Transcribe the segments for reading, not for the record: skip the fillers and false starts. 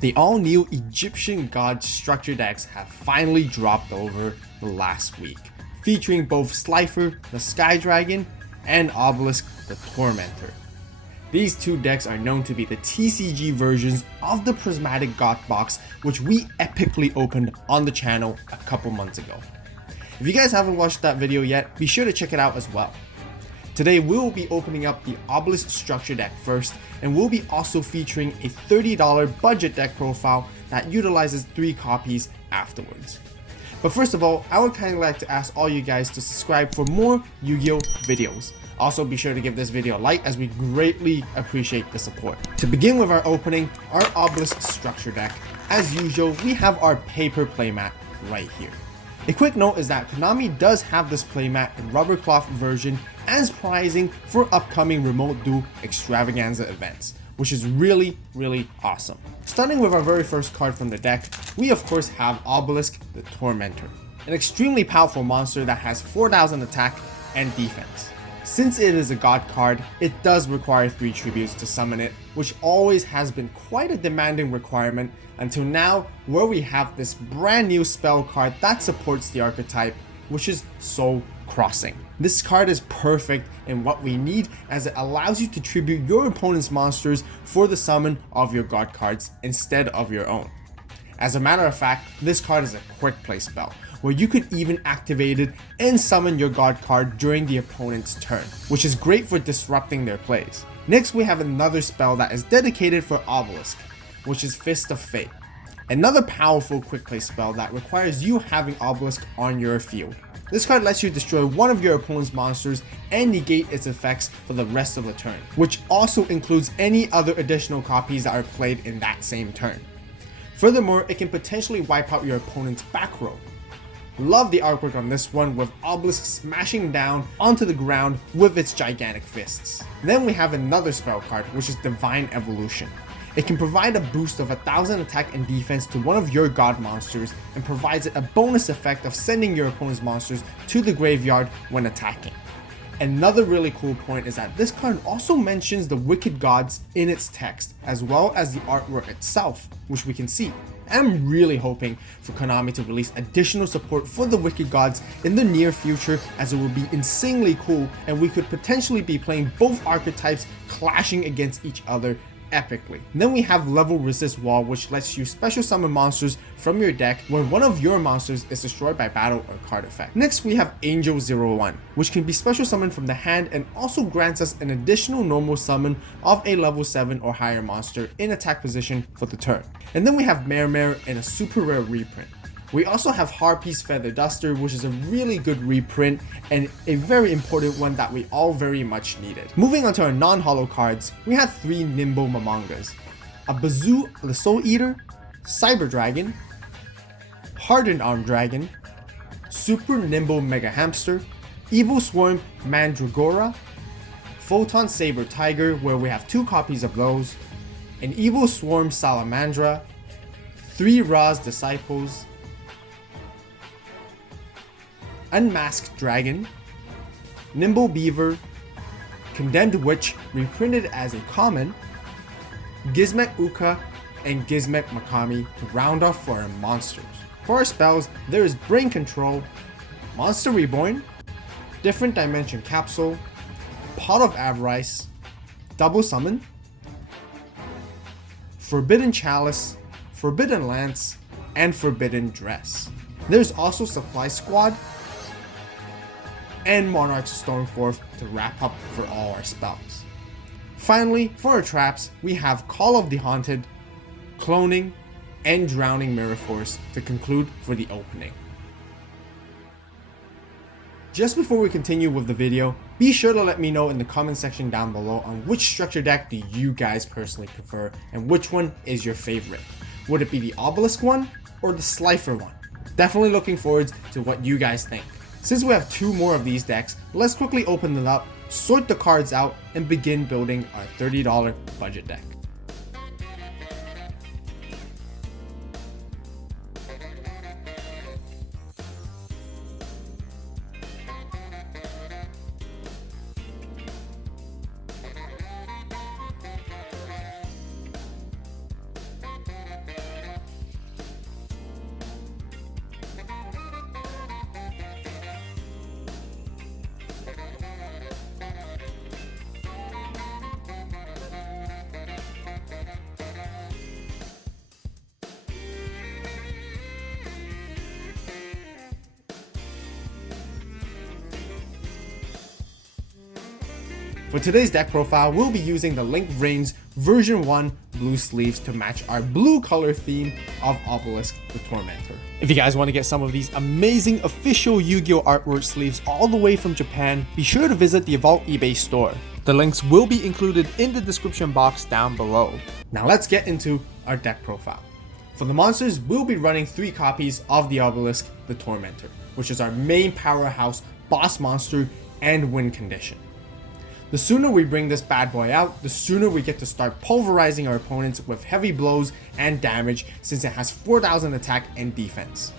The all-new Egyptian God structure decks have finally dropped over last week, featuring both Slifer, the Sky Dragon, and Obelisk, the Tormentor. These two decks are known to be the TCG versions of the Prismatic God box, which we epically opened on the channel a couple months ago. If you guys haven't watched that video yet, be sure to check it out as well. Today we will be opening up the Obelisk structure deck first, and we'll be also featuring a $30 budget deck profile that utilizes 3 copies afterwards. But first of all, I would kindly like to ask all you guys to subscribe for more Yu-Gi-Oh videos. Also be sure to give this video a like, as we greatly appreciate the support. To begin with our opening, our Obelisk structure deck, as usual we have our paper playmat right here. A quick note is that Konami does have this playmat in rubber cloth version as pricing for upcoming Remote Duel Extravaganza events, which is really awesome. Starting with our very first card from the deck, we of course have Obelisk the Tormentor, an extremely powerful monster that has 4,000 attack and defense. Since it is a god card, it does require 3 tributes to summon it, which always has been quite a demanding requirement until now, where we have this brand new spell card that supports the archetype, which is Soul Crossing. This card is perfect in what we need, as it allows you to tribute your opponent's monsters for the summon of your god cards instead of your own. As a matter of fact, this card is a quick play spell, where you could even activate it and summon your god card during the opponent's turn, which is great for disrupting their plays. Next we have another spell that is dedicated for Obelisk, which is Fist of Fate. Another powerful quick play spell that requires you having Obelisk on your field. This card lets you destroy one of your opponent's monsters and negate its effects for the rest of the turn, which also includes any other additional copies that are played in that same turn. Furthermore, it can potentially wipe out your opponent's back row. Love the artwork on this one, with Obelisk smashing down onto the ground with its gigantic fists. Then we have another spell card, which is Divine Evolution. It can provide a boost of 1,000 attack and defense to one of your god monsters, and provides it a bonus effect of sending your opponent's monsters to the graveyard when attacking. Another really cool point is that this card also mentions the Wicked Gods in its text, as well as the artwork itself, which we can see. I'm really hoping for Konami to release additional support for the Wicked Gods in the near future, as it would be insanely cool, and we could potentially be playing both archetypes clashing against each other epically. Then we have Level Resist Wall, which lets you special summon monsters from your deck when one of your monsters is destroyed by battle or card effect. Next we have Angel 01, which can be special summoned from the hand and also grants us an additional normal summon of a level 7 or higher monster in attack position for the turn. And then we have Mare in a super rare reprint. We also have Harpy's Feather Duster, which is a really good reprint and a very important one that we all very much needed. Moving on to our non-holo cards, we have 3 Nimble Mamangas: a Bazoo the Soul Eater, Cyber Dragon, Hardened Arm Dragon, Super Nimble Mega Hamster, Evil Swarm Mandragora, Photon Saber Tiger, where we have 2 copies of those, an Evil Swarm Salamandra, 3 Ra's Disciples, Unmasked Dragon, Nimble Beaver, Condemned Witch reprinted as a common, Gizmek Uka, and Gizmek Makami to round off for our monsters. For our spells, there is Brain Control, Monster Reborn, Different Dimension Capsule, Pot of Avarice, Double Summon, Forbidden Chalice, Forbidden Lance, and Forbidden Dress. There's also Supply Squad and Monarch's Stormforth to wrap up for all our spells. Finally, for our traps, we have Call of the Haunted, Cloning, and Drowning Mirror Force to conclude for the opening. Just before we continue with the video, be sure to let me know in the comment section down below on which structure deck do you guys personally prefer, and which one is your favorite. Would it be the Obelisk one or the Slifer one? Definitely looking forward to what you guys think. Since we have 2 more of these decks, let's quickly open them up, sort the cards out, and begin building our $30 budget deck. For today's deck profile, we'll be using the Link Vrains version 1 blue sleeves to match our blue color theme of Obelisk the Tormentor. If you guys want to get some of these amazing official Yu-Gi-Oh artwork sleeves all the way from Japan, be sure to visit the AVAULT eBay store. The links will be included in the description box down below. Now let's get into our deck profile. For the monsters, we'll be running 3 copies of the Obelisk the Tormentor, which is our main powerhouse boss monster and win condition. The sooner we bring this bad boy out, the sooner we get to start pulverizing our opponents with heavy blows and damage, since it has 4,000 attack and defense.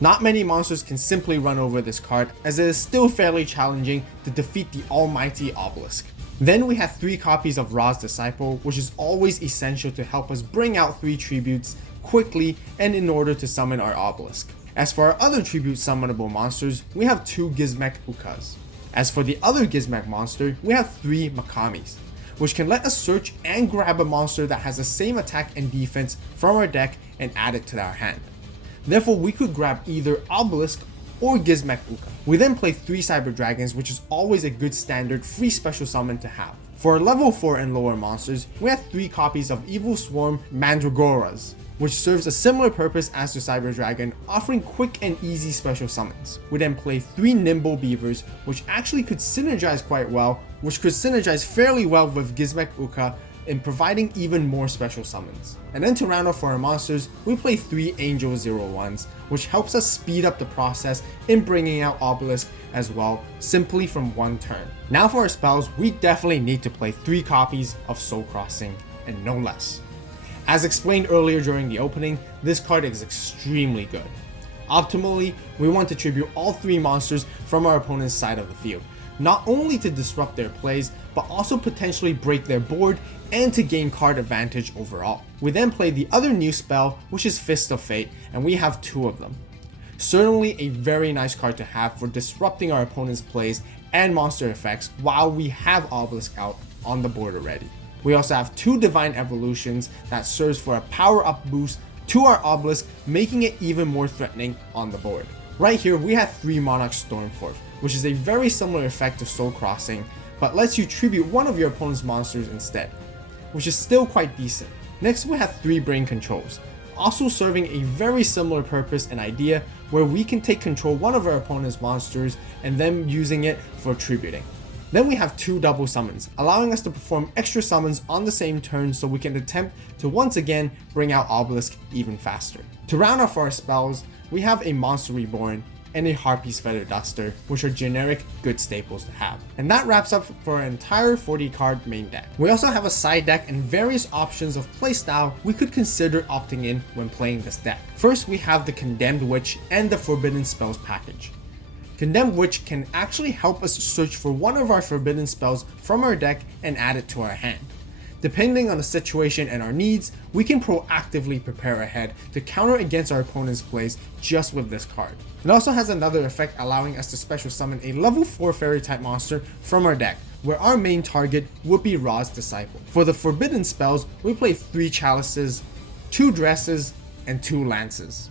Not many monsters can simply run over this card, as it is still fairly challenging to defeat the almighty Obelisk. Then we have 3 copies of Ra's Disciple, which is always essential to help us bring out 3 tributes quickly and in order to summon our Obelisk. As for our other tribute summonable monsters, we have 2 Gizmek Ukas. As for the other Gizmek monster, we have 3 Makamis, which can let us search and grab a monster that has the same attack and defense from our deck and add it to our hand. Therefore, we could grab either Obelisk or Gizmek Uka. We then play 3 Cyber Dragons, which is always a good standard free special summon to have. For our level 4 and lower monsters, we have 3 copies of Evil Swarm Mandragoras, which serves a similar purpose as the Cyber Dragon, offering quick and easy special summons. We then play 3 Nimble Beavers, which actually could synergize quite well, which could synergize fairly well with Gizmek Uka in providing even more special summons. And then to round off for our monsters, we play 3 Angel 01s, which helps us speed up the process in bringing out Obelisk as well, simply from 1 turn. Now for our spells, we definitely need to play 3 copies of Soul Crossing, and no less. As explained earlier during the opening, this card is extremely good. Optimally, we want to tribute all 3 monsters from our opponent's side of the field, not only to disrupt their plays, but also potentially break their board and to gain card advantage overall. We then play the other new spell, which is Fist of Fate, and we have 2 of them. Certainly a very nice card to have for disrupting our opponent's plays and monster effects while we have Obelisk out on the board already. We also have 2 Divine Evolutions that serves for a power up boost to our Obelisk, making it even more threatening on the board. Right here we have 3 Monarch Stormforth, which is a very similar effect to Soul Crossing, but lets you tribute one of your opponent's monsters instead, which is still quite decent. Next we have 3 Brain Controls, also serving a very similar purpose and idea, where we can take control one of our opponent's monsters and then using it for tributing. Then we have 2 double summons, allowing us to perform extra summons on the same turn so we can attempt to once again bring out Obelisk even faster. To round off our spells, we have a Monster Reborn and a Harpy's Feather Duster, which are generic good staples to have. And that wraps up for our entire 40 card main deck. We also have a side deck and various options of playstyle we could consider opting in when playing this deck. First, we have the Condemned Witch and the Forbidden Spells package. Condemned Witch can actually help us search for one of our forbidden spells from our deck and add it to our hand. Depending on the situation and our needs, we can proactively prepare ahead to counter against our opponent's plays just with this card. It also has another effect allowing us to special summon a level 4 fairy type monster from our deck, where our main target would be Ra's Disciple. For the forbidden spells, we play 3 Chalices, 2 Dresses, and 2 Lances.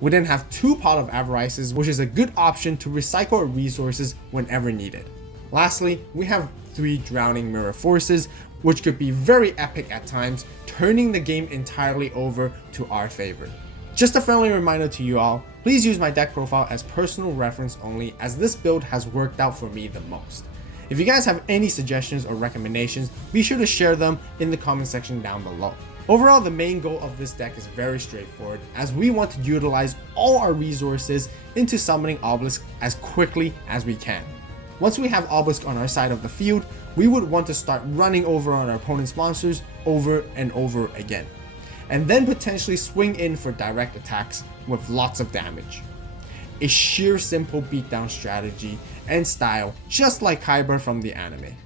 We then have 2 Pot of Avarices, which is a good option to recycle our resources whenever needed. Lastly, we have 3 Drowning Mirror Forces, which could be very epic at times, turning the game entirely over to our favor. Just a friendly reminder to you all, please use my deck profile as personal reference only, as this build has worked out for me the most. If you guys have any suggestions or recommendations, be sure to share them in the comment section down below. Overall, the main goal of this deck is very straightforward, as we want to utilize all our resources into summoning Obelisk as quickly as we can. Once we have Obelisk on our side of the field, we would want to start running over on our opponent's monsters over and over again, and then potentially swing in for direct attacks with lots of damage. A sheer simple beatdown strategy and style, just like Kaiba from the anime.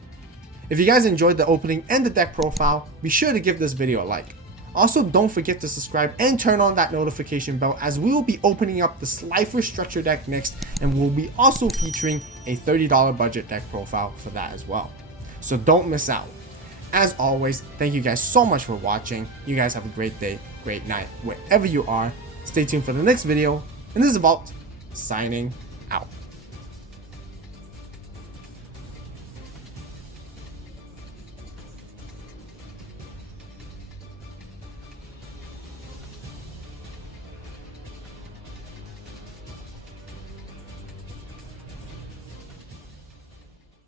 If you guys enjoyed the opening and the deck profile, be sure to give this video a like. Also, don't forget to subscribe and turn on that notification bell, as we will be opening up the Slifer Structure Deck next, and we'll be also featuring a $30 budget deck profile for that as well. So don't miss out. As always, thank you guys so much for watching. You guys have a great day, great night, wherever you are. Stay tuned for the next video, and this is AVAULT signing out.